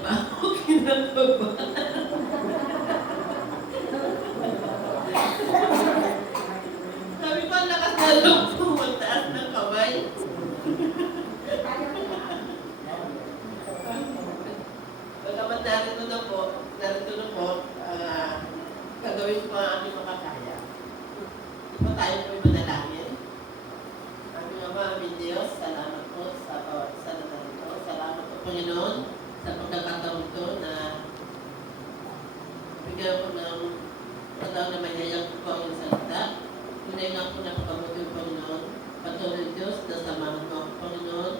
pa ako kinakabahan. Sabi ko, ang lakas na loob ko, magtaas ng kamay. Pagkaman narito na po, gagawin ko ang aking makakaya. Ito tayo po'y manalangin. Aming Ama, aming Diyos, salamat po sa bawat isa na narito. Salamat po, Panginoon, sa pagkakataon ito na bigyan ko ng pagkakataon na may hayang po ang iyong salita. Tunay nga po napakabuti yung Panginoon. Patuloy Diyos, nasamahan mo ako, Panginoon.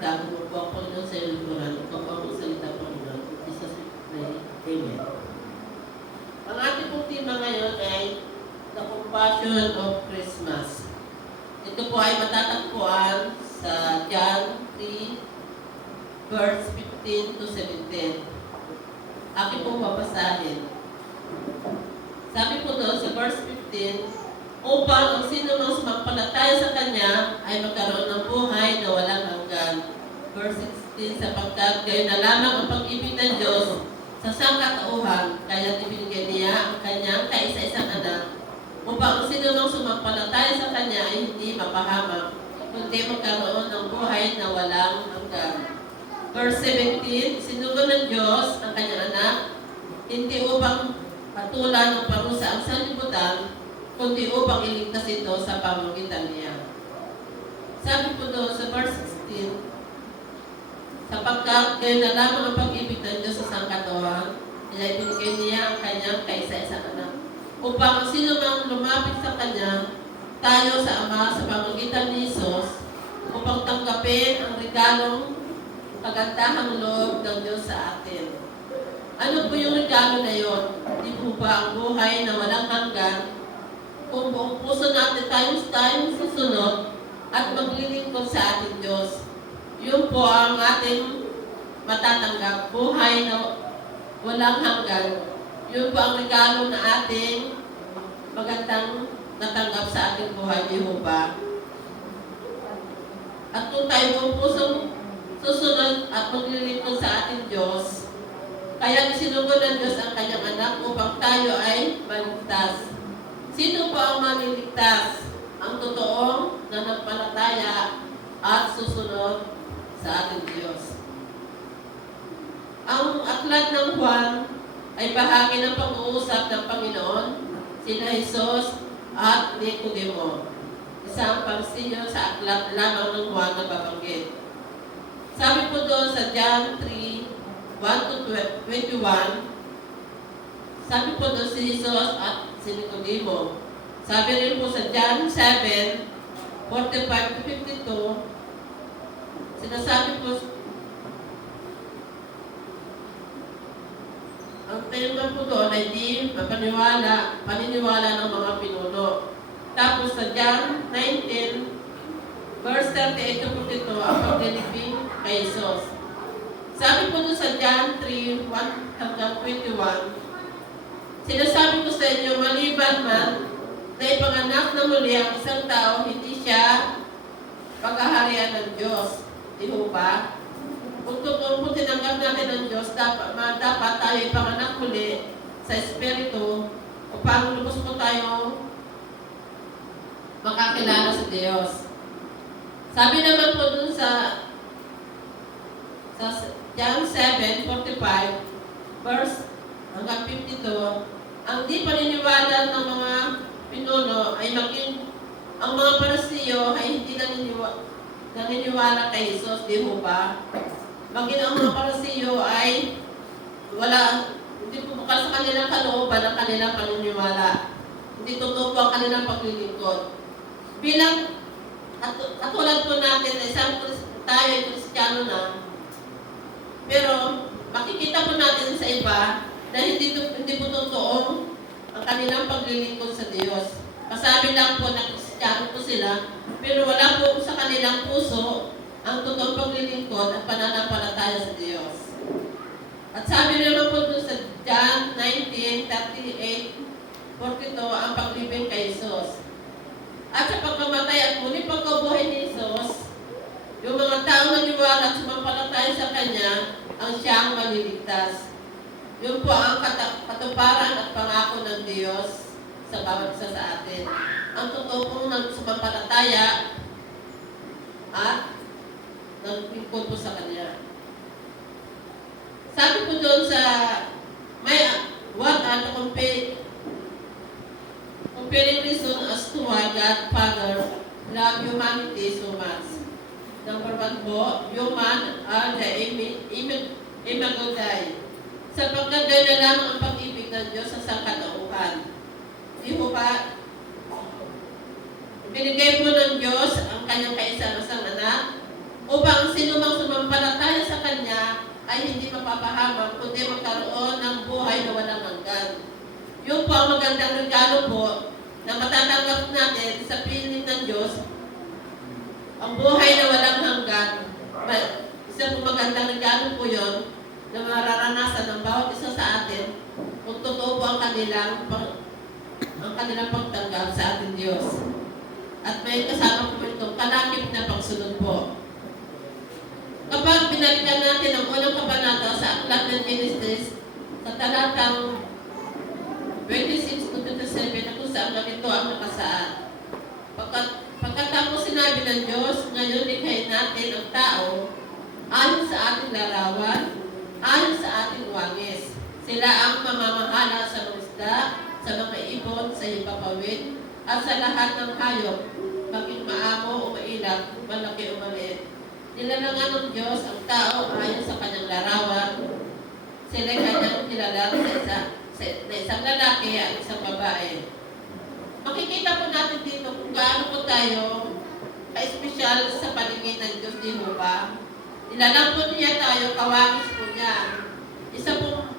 Tago mo po ako, Panginoon, sa iyong likuran. Ikaw po ang salita, Panginoon. In Jesus' name, Amen. Ang ating pong tema ngayon ay The Compassion of Christmas. Ito po ay matatagpuan sa John 3, verse 15 to 17. Aking pong babasahin. Sabi po doon sa verse 15, upang ang sino mang sumampalataya sa Kanya ay magkaroon ng buhay na walang hanggan. Verse 16, sapagkat gayon na lamang ang pag-ibig ng Diyos sa sangkatauhan, kaya ibinigay niya ang Kanyang kaisa-isang anak, upang ang sino mang sumampalataya sa Kanya ay hindi mapahamak, kundi magkaroon ng buhay na walang hanggan. Verse 17, sinugo ng Diyos ang Kanyang anak, hindi upang patulan ng parusa ang sanlibutan, kundi upang iligtas ito sa pamamagitan niya. Sabi po doon sa verse 16, sapagkat gayon na lamang ang pag-ibig ng Diyos sa sangkatauhan, kaya ibinigay niya ang Kanyang kaisa-isang anak, upang ang sino mang lumapit sa Kanya, tayo sa Ama sa pamamagitan ni Jesus, upang tanggapin ang regalong kagandahang loob ng Diyos sa atin. Ano po yung regalo na yun? Di po ba ang buhay na walang hanggan? Kung buong puso natin tayong susunod at maglilingkod sa ating Diyos, yun po ang ating matatanggap, buhay na walang hanggan. Yun po ang regalo na ating magandang natanggap sa ating buhay ni Jehovah. At kung tayo buong pusong susunod at maglilingkod sa ating Diyos, kaya isinugo ng Diyos ang Kanyang anak upang tayo ay maligtas. Sino po ang maliligtas? Ang totoong nanampalataya at susunod sa ating Diyos. Ang aklat ng Juan ay bahagi ng pag-uusap ng Panginoon, sina Jesus at Nicodemo. Isang pagsinyo sa aklat lamang ng Juan na babanggit. Sabi po doon sa John 3, 1 to 21, sabi po doon si Jesus at si Nicodemo. Sabi rin po sa John 7, 45 to 52, sinasabi po, ang tema po doon ay di paniniwala ng mga pinuno. Tapos sa John 19, verse 38 to 42, ang paglilibing kay Jesus. Sabi po doon sa John 3, 1 hanggang 21, sinasabi ko sa inyo, maliban man na ipanganak na muli ang isang tao, hindi siya pagkaharian ng Diyos. Di ho ba? Kung tinanggap natin ng Diyos, dapat tayo ipanganak muli sa Espiritu upang lubos po tayo makakilala sa Diyos. Sabi naman po dun sa John 7:45, verse hanggang 52, ang di paniniwala ng mga pinuno ay maging ang mga Parisiyo ay hindi naniniwala kay Jesus, di ho ba? Maging ang mga Parisiyo ay hindi po bukal sa kanilang kalooban ang kanilang paniniwala. Hindi totoo po ang kanilang paglilingkod. Bilang katulad po natin, tayo ay Kristiyano na, pero makikita po natin sa iba na hindi po totoo ang kanilang paglilingkod sa Diyos. Masabi lang po na Kristiyano po sila, pero wala po sa kanilang puso ang totoong paglilingkod at pananampalataya sa Diyos. At sabi naman po doon sa John 19:38-42, ang paglibing kay Jesus. At sa pagkamatay at muli pagkabuhay ni Jesus, yung mga taong naniwala at sumampalataya sa Kanya ang siyang maliligtas. Yun po ang katuparan at pangako ng Diyos sa bawat isa sa atin. Ang totoo pong sumampalataya at nagpingkod po sa Kanya. Sabi po doon sa may what are the comparing reason as to why God Father loved humanity so much. Number 1 po, human are the imago Dei. Sapagkat ganyan lamang ang pag-ibig ng Diyos sa sangkatauhan. Di po ba? Binigay po ng Diyos ang kanyang kaisa-isang anak upang sinumang sumampalataya sa Kanya ay hindi mapapahamak kundi magkaroon ng buhay na walang hanggan. Yun po ang magandang regalo po na matatanggap natin sa piling ng Diyos, ang buhay na walang hanggan. Isang magandang regalo po yun na mararanasan ng bawat isa sa atin kung totoo po ang kanilang pagtanggap sa ating Diyos. At may kasama po itong kalakip na pagsunod po. Kapag binalikan natin ang unang kabanata sa Aklat ng Genesis, sa talatang 26 to 27, na kung saan ganito ang nakasaad. Pagkatapos sinabi ng Diyos, ngayon likhain natin ang tao ayon sa ating larawan, ayon sa ating wangis. Sila ang mamamahala sa mga isda, sa mga ibon, sa hipapawid, at sa lahat ng hayop, maging maamo o mailap, malaki o maliit. Nilalangan ng Diyos ang tao ayon sa kanyang larawan. Sila kanyang nilalang na isang lalaki at isang babae. Makikita po natin dito kung gaano po tayo ka-espesyal sa paningin ng Diyos, di mo ba? Nilalang po niya tayo, kawangis po niya. Isa pong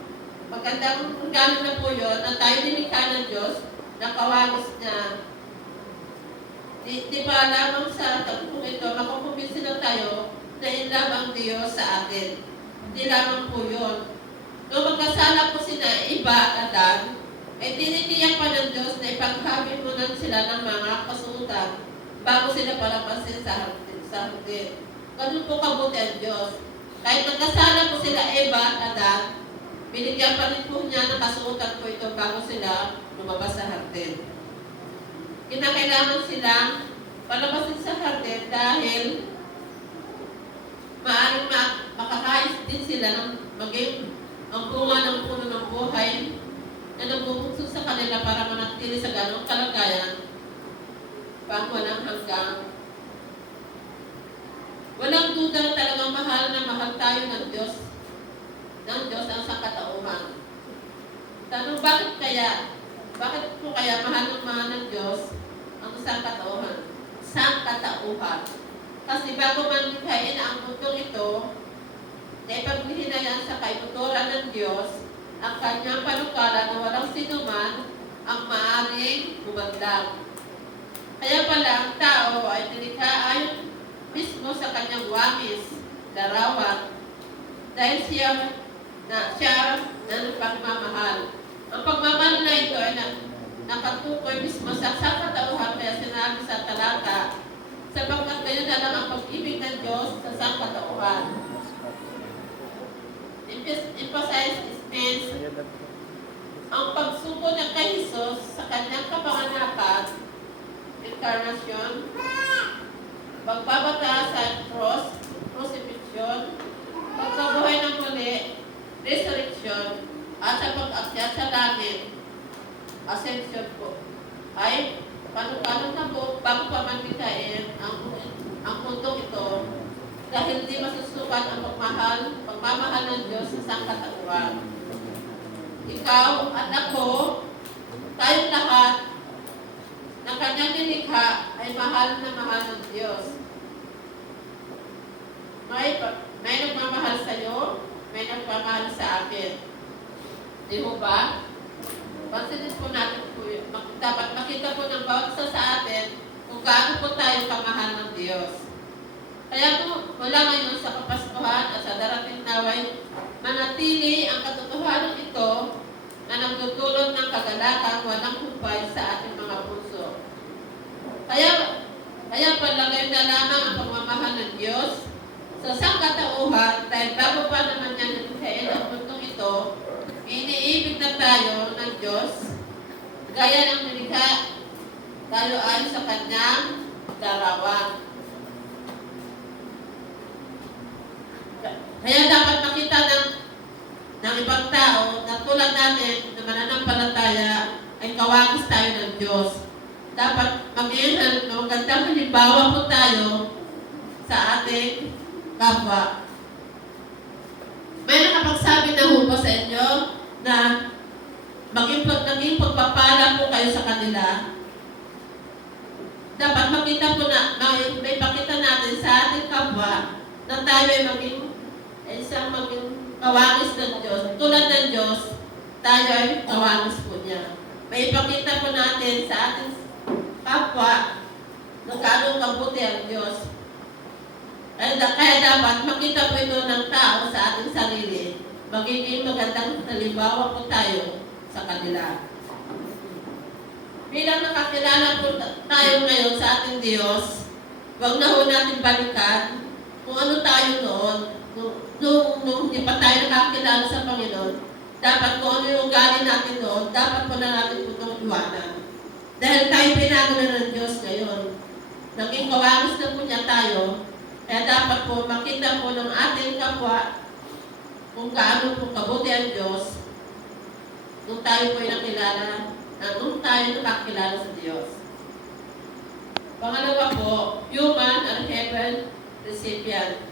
magandang gamit na po yun na tayo nilikha ng Diyos na kawangis niya. Di ba lamang sa tagpong ito, makukumbinsin lang tayo na inlove ang Diyos sa atin. Hindi lamang po yun. Nung magkasala po sina Eva at Adan, ay tinitiyak pa ng Diyos na ipaghabi mo lang sila ng mga kasuutan bago sila palapasin sa hardin. Ganun po kabuti ang Diyos. Kahit magkasala po sila Eva at Adan, binigyan pa rin po niya ng kasuutan po ito bago sila lumabas sa hardin. Kinakailangan silang palabasin sa hardin dahil maaaring makakais din sila ng maging ang bunga ng puno ng buhay na nagbubukso sa kanila para manatili sa ganong kalagayan pang walang hanggang. Walang duda na talagang mahal na mahal tayo ng Diyos ang sangkatauhan. Tanong, bakit po kaya mahal ng Diyos ang sangkatauhan? Sangkatauhan. Kasi bago man likhain ang mundong ito, na ipaghihinayang sa kaibuturan ng Diyos, ang kanyang panukala na walang sinuman ang maaaring humaglang. Kaya pala ang tao ay nilikha ayon mismo sa kanyang wangis, larawan, dahil siya na nagpagmamahal. Ang pagmamahal na ito ay nakatukoy mismo sa sangkatauhan, kaya sinabi sa talata, sapagkat gayon na lang ang pag-ibig ng Diyos sa sangkatauhan. Emphasize means ang pagsuko niya kay Jesus sa kanyang kapanganakan, incarnation, pagbabata sa cross, crucifixion, pagkabuhay ng muli, resurrection, at sa pag-akyat sa langit, ascension po, ay panukalan na po bago pa man likhain ang mundong ito dahil di masusukat ang pagmamahal ng Diyos sa sangkatauhan. Ikaw at ako, tayong lahat, na kanyang nilikha ay mahal na mahal ng Diyos. May nagmamahal sa iyo, may nagmamahal sa akin. Di mo ba? Pansinin po natin po yun. Dapat makita po ng bawat isa sa atin kung gaano po tayo kamahal ng Diyos. Kaya po, mula ngayon sa Kapaskuhan at sa darating naway, manatili ang katotohanan ito na nagdudulot ng kagalakan walang humpay sa ating mga puso. Kaya palagay na lamang ang pagmamahal ng Diyos Sa sangkatauhan, dahil bago pa naman niya nilikhain ang mundong ito, iniibig na tayo ng Diyos, gaya ng nilikha tayo ayon sa Kanyang larawan. Kaya dapat makita ng ibang tao na tulad natin na mananampalataya ay kawagis tayo ng Diyos. Dapat magandang halimbawa po tayo sa ating kapwa. May nakapagsabi na ho ba sa inyo na naging pagpapala po kayo sa kanila? Dapat makita po na may pakita natin sa ating kapwa na tayo ay maging kawangis ng Diyos. Tulad ng Diyos, tayo ay kawangis po niya. May ipakita po natin sa ating kapwa na gaano kabuti ang Diyos. Kaya dapat makita po ito ng tao sa ating sarili. Magiging magandang halimbawa po tayo sa kanila. Bilang nakakilala po tayo ngayon sa ating Diyos, huwag na ho natin balikan kung ano tayo noon. Nung hindi pa tayo nakakilala sa Panginoon, dapat kung ano yung ugali natin noon, dapat po na natin po itong iwanan. Dahil tayo pinago na ng Diyos ngayon. Naging kawangis na po niya tayo, kaya dapat po makita po ng ating kapwa kung gaano po kabuti ang Diyos nung tayo po ay nakilala, nung tayo nakakilala sa Diyos. Pangalawa po, human and heaven recipient.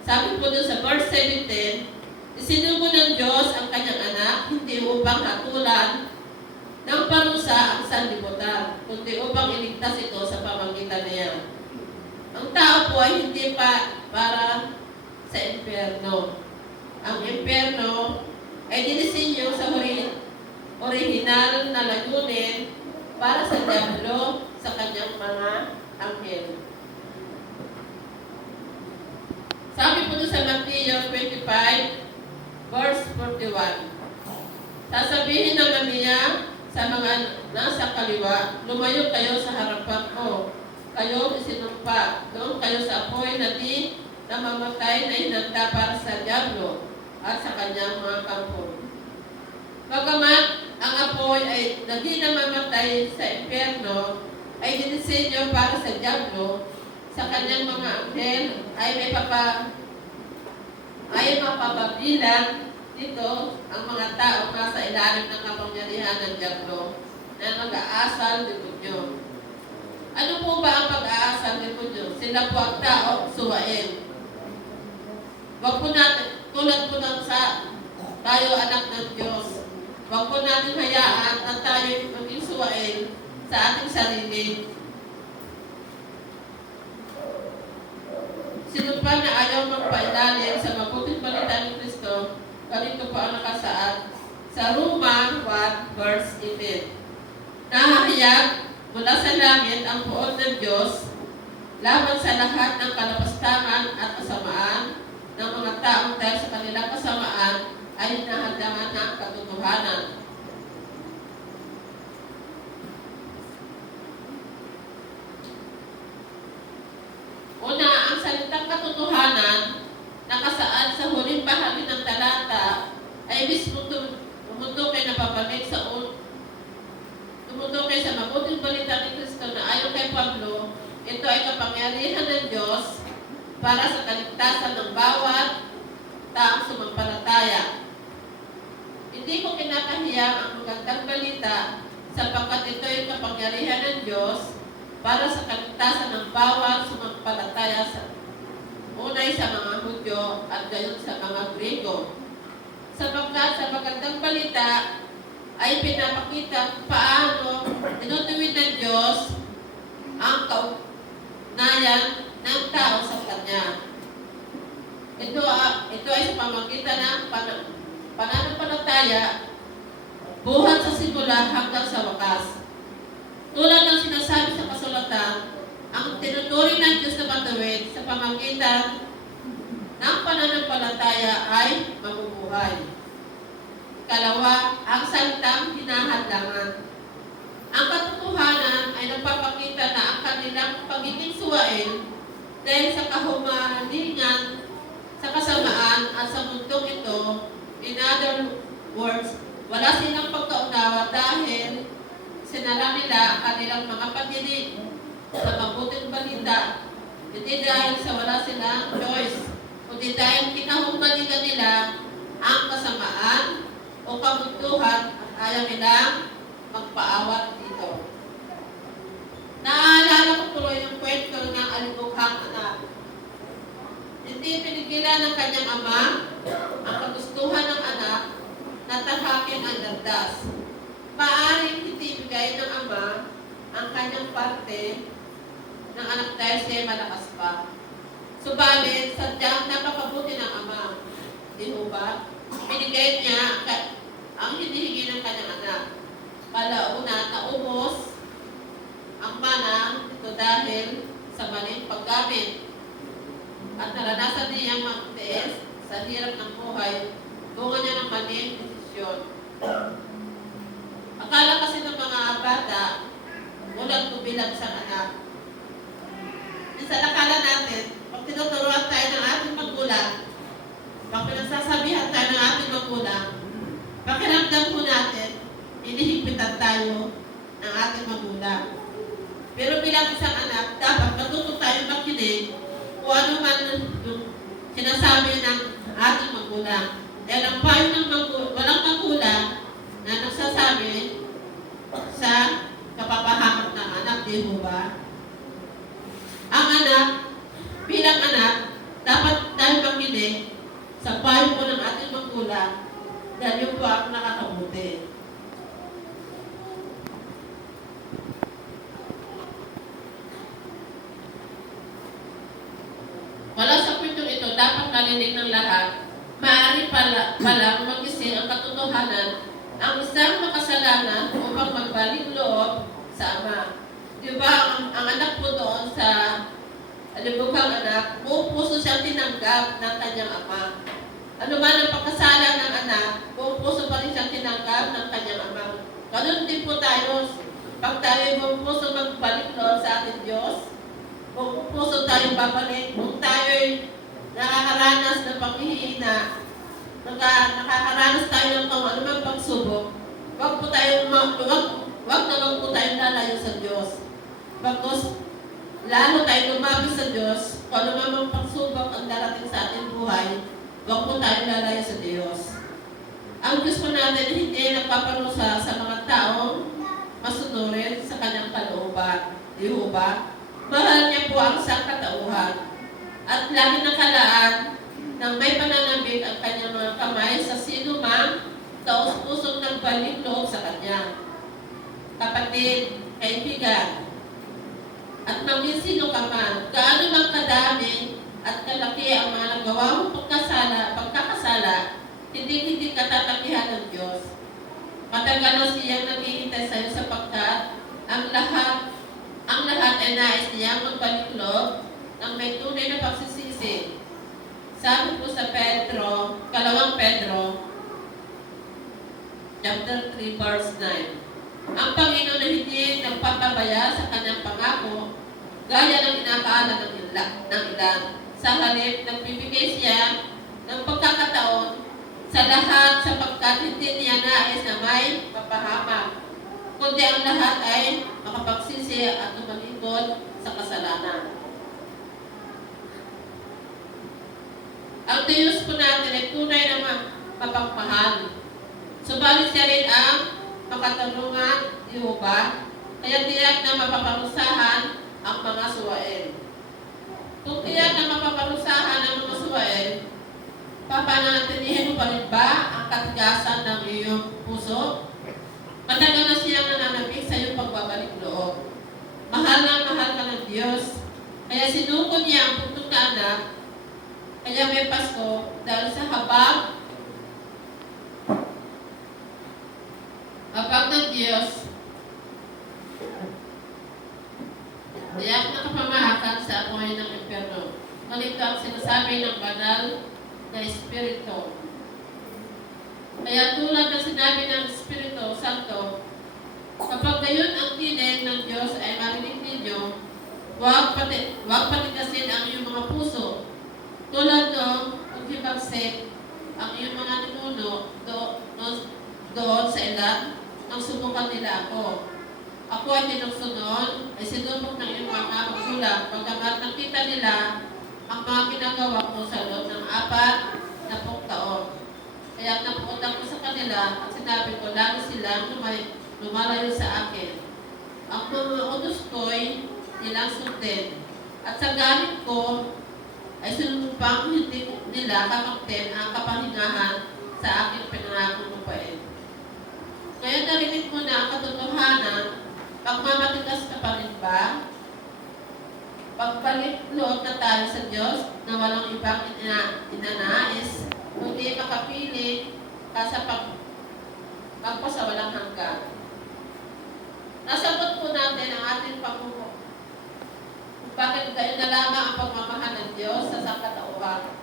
Sabi po dun sa verse 17, isinugo ng Diyos ang kanyang anak, hindi upang hatulan ng parusa ang sanlibutan, kundi upang iligtas ito sa pamamagitan niya. Ang tao po ay hindi pa para sa impyerno. Ang impyerno ay dinisenyo sa orihinal na layunin para sa diablo sa kanyang mga anghel. Sabi po sa Matthew 25, verse 41, sasabihin naman niya sa mga nasa kaliwa, lumayo kayo sa harapan ko. Kayo isinumpa, doon kayo sa apoy na di namamatay na hinanda para sa diablo at sa kanyang mga kampo. Bagamat ang apoy ay hindi namamatay sa impyerno, ay dinisenyo para sa diablo, sa kanyang mga anghel ay mapapabilang dito ang mga tao nasa ilalim ng kapangyarihan ng diablo na nag-aasal demonyo. Ano po ba ang pag-aasal demonyo? Sila po ang tao, suwain. Wag po natin, tulad po ng tayo anak ng Diyos, wag po natin hayaan na tayo maging suwain sa ating sarili. Sino pa na ayaw magpailalim sa mabuting balita ni Kristo, ganito po ang nakasaad sa Roma 1 verse 18. Nahahayag mula sa langit ang poon ng Diyos laban sa lahat ng kalapastangan at kasamaan ng mga taong dahil sa kanilang kasamaan ay hinahadangan ng katotohanan. Una, ang salitang katotohanan nakasaad sa huling bahagi ng talata ay mismo tumutukoy na papalik sa tumutukoy sa mabuting balita ni Kristo na ayon kay Pablo, ito ay kapangyarihan ng Diyos para sa kaligtasan ng bawat taong sumampalataya. Hindi ko kinakahiyang ang magandang balita sapagkat ito ay kapangyarihan ng Diyos para sa kaligtasan ng bawat sumampalataya unay sa mga Hudyo at gayon sa mga Grego. Sapagkat sa magandang balita ay pinapakita paano tinutuwid ng Diyos ang kaugnayan ng tao sa Kanya. Ito ay sa pamamagitan ng pananampalataya buhat sa simula hanggang sa wakas. Tulad ng sinasabi sa kasulatan, ang tinuturing ng Diyos na matuwid sa pamamagitan ng pananampalataya ay mabubuhay. Ikalawa, ang salitang hinahadangan. Ang katotohanan ay nagpapakita na ang kanilang pagiging suwain dahil sa kahumalingan sa kasamaan at sa mundong ito. In other words, wala silang pagkaunawa dahil sinara nila ang kanilang mga patinig sa mabuting balita. Hindi dahil sa wala silang choice, kundi dahil kinahumbalikan nila ang kasamaan o kabuntuhan at ayaw nilang magpaawat dito. Naalala ko tuloy yung kwento ng alibughang anak. Hindi pinigilan ng kanyang ama ang kagustuhan ng anak na tahakin ang landas. Maaaring hindi bigay ng ama ang kanyang parte ng anak dahil siya malakas pa. Subalit, sadyang napakabuti ng ama. Di ho ba? Binigay niya ang hinihingi ng kanyang anak. Palauna, naubos ang mana ito dahil sa maling paggamit. At naranasan niyang magtiis sa hirap ng buhay, bunga niya ng maling desisyon. Akala kasi ng mga bata, walang tubilang sa anak. Minsan akala natin, pag tinuturuan tayo ng ating magulang, pag pinagsasabihan tayo ng ating magulang, pakiramdam po natin, inihigpitan tayo ng ating magulang. Pero bilang isang anak, dapat matuto tayo makinig kung ano man yung sinasabi ng ating magulang. Dahil ang payo ng walang magulang na nagsasabi sa kapapahamak ng anak, di ho ba? Ang anak, bilang anak, dapat tayo makinig sa payo po ng ating magulang dahil yun po ang nakakabuti. Wala sa kwentong ito, dapat narinig ng lahat. Maaari palang mag-isip ang katotohanan ang isang makasalanan upang magbalik loob sa ama. Di ba ang anak po doon sa alibughang anak, buong puso siyang tinanggap ng kanyang ama. Ano man ang pagkasala ng anak, buong puso pa rin siyang tinanggap ng kanyang ama. Ganun din po tayo, pag tayo buong puso magbalik loob sa ating Diyos, kung puso tayong babalik, kung tayo'y nakakaranas ng panghihina, nakakaranas tayo ng kung ano mang pagsubok, wag naman po tayong lalayo sa Diyos. Bagos, lalo tayo lumapit sa Diyos, kung ano mang pagsubok ang darating sa ating buhay, wag po tayong lalayo sa Diyos. Ang Diyos po natin hindi nagpaparusa sa mga taong masunurin sa kanyang kalooban. Di ho ba? Mahal niya po ang sangkatauhan at lagi nakalaan nang may pananabik ang kanyang mga kamay sa sino mang taos-pusong nagbalik loob sa kanya. Kapatid, kaibigan, at maging sino ka man, gaano mang kadami at kalaki ang mga nagawa mong pagkakasala, hindi ka tatakihan ng Diyos. Matagal na siyang naghihintay sa iyo sapagkat ang lahat ay nais niyang magbalik loob ng may tunay na pagsisisi. Sabi po sa Pedro, 2 Pedro, chapter 3, verse 9. Ang Panginoon na hindi nagpapabaya sa kanyang pangako, gaya ng inakaala ng ilan. Sa halip, nagbibigay siya ng pagkakataon sa lahat sapagkat hindi niya nais na may papahamak, kundi ang lahat ay makapagsisi at tumalikod sa kasalanan. Ang Diyos po natin ay tunay na mapagmahal. Subalit siya rin ang makatulungan, di ho ba? Kaya tiyak na mapaparusahan ang mga suwain. Kung tiyak na mapaparusahan ang mga suwain, papanatilihin mo pa rin ba ang katigasan ng iyong puso? Matagal na siyang nananabik sa iyong pagbabalik loob. Mahal ka ng Diyos. Kaya sinukod niya ang puntong na anak. Kaya may Pasko dahil sa habag ng Diyos, tiyak na kapamahakan sa apoy ng impyerno. Ngunit ang sinasabi ng banal na Espiritu. Kaya tulad ng sinabi ng Espiritu Santo, kapag gayon ang tinig ng Diyos ay marinig ninyo, huwag patigasin ang iyong mga puso. Tulad ng ipagset ang iyong mga ninuno doon sa ilan nang subukan nila ako. Ako ay tinugsunod, ay sinubok ng iyong mga magulang, pagkamat nakita nila ang mga ginagawa ko sa loob ng 40 taon. Kaya napuutan ko sa kanila at sinabi ko, lagi silang lumalayo sa akin. Ang mga utos ko'y nilang sundin. At sa galit ko, ay sinumpang hindi nila kakamtin ang kapahingahan sa aking pinangakong lupain. Ngayon narinig mo na ang katotohanan, pagmamatigas ka pa rin ba? Pagbalik loob na tayo sa Diyos na walang ibang inanais, kundi makapili ka sa pagpasawalang hanggan. Nasagot po natin ang ating pagmumukha. Bakit gayon na lamang ang pagmamahal ng Diyos sa sangkatauhan?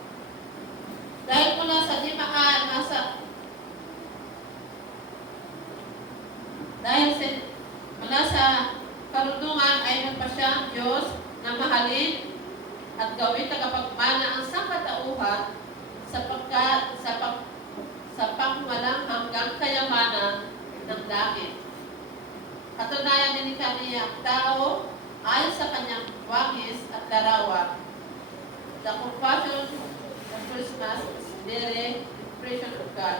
Dahil mula sa mula sa karunungan ay nagpasya ang Diyos na mahalin at gawin tagapagmana ang sangkatauhan sa pangwalang hanggang kayamanan ng langit. Katunayan nilikha niya ang tao ayon sa kanyang wangis at larawan. The compassion of Christmas is the expression of God.